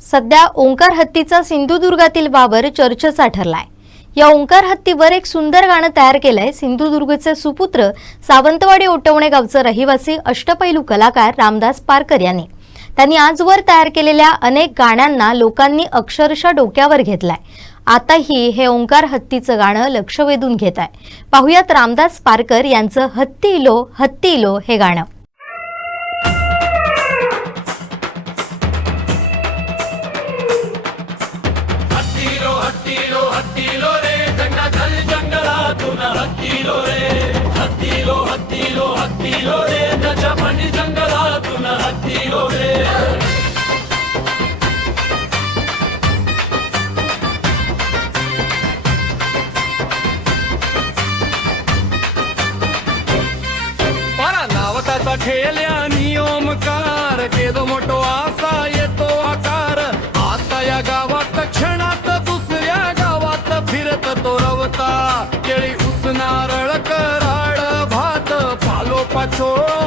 सध्या ओंकार हत्तीचा सिंधुदुर्गातील वावर चर्चेचा ठरलाय. या ओंकार हत्तीवर एक सुंदर गाणं तयार केलंय सिंधुदुर्गचे सुपुत्र सावंतवाडी ओटवणे गावचे रहिवासी अष्टपैलू कलाकार रामदास पारकर यांनी. त्यांनी आजवर तयार केलेल्या अनेक गाण्यांना लोकांनी अक्षरशः डोक्यावर घेतलाय. आताही हे ओंकार हत्तीचं गाणं लक्ष वेधून घेत आहे. पाहुयात रामदास पारकर यांचं हत्ती लो हत्ती लो हे गाणं. हत्तीलो हत्तीलो हत्तीलो रे जंगलातल जंगलातून हत्तीलो रे हत्तीलो हत्तीलो हत्तीलो रे त्याच्या पण जंगलातून हत्तीलो रे परा नाव त्याचा ठेल्या नियमकार केदो मोठो असा corazón.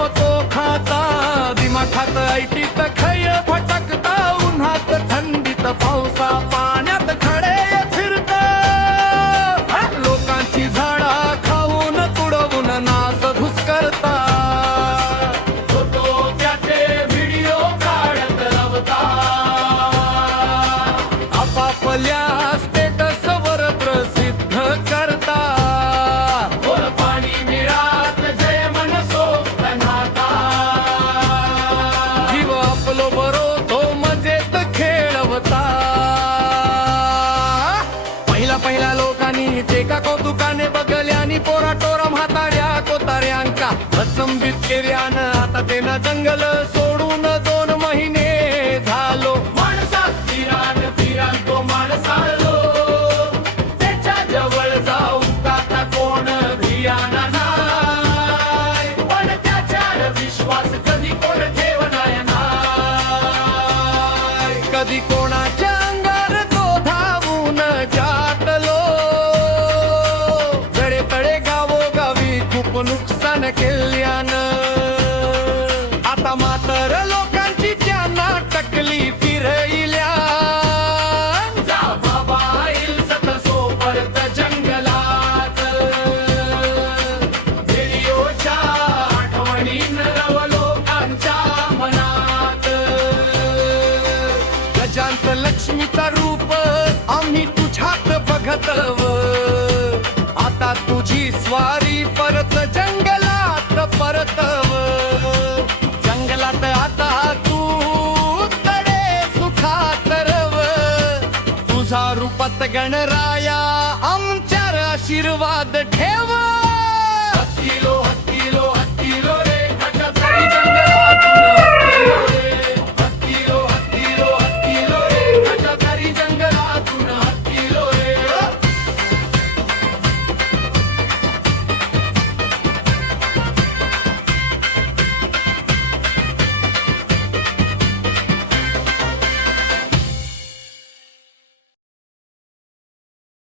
टेका कौतुकाने बघल्यानी पोरा टोरा म्हाताऱ्या कोताऱ्यांका. अचंबित केल्यान आता तेनं जंगल सोडून दोन महिने झालो. माणसात फिरान फिरान तो माणसाळलो त्याच्याजवळ जाऊ आता कोण भियाना नाय पण त्याच्यावर विश्वास कधी कोण ठेवणाय नाय कधी कोणाच्या खतव आता तुझी स्वारी परत जंगलात परतव. जंगलात आता तू तडे सुखात तुझा रूपात गणराया आमच्या आशीर्वाद ठेव.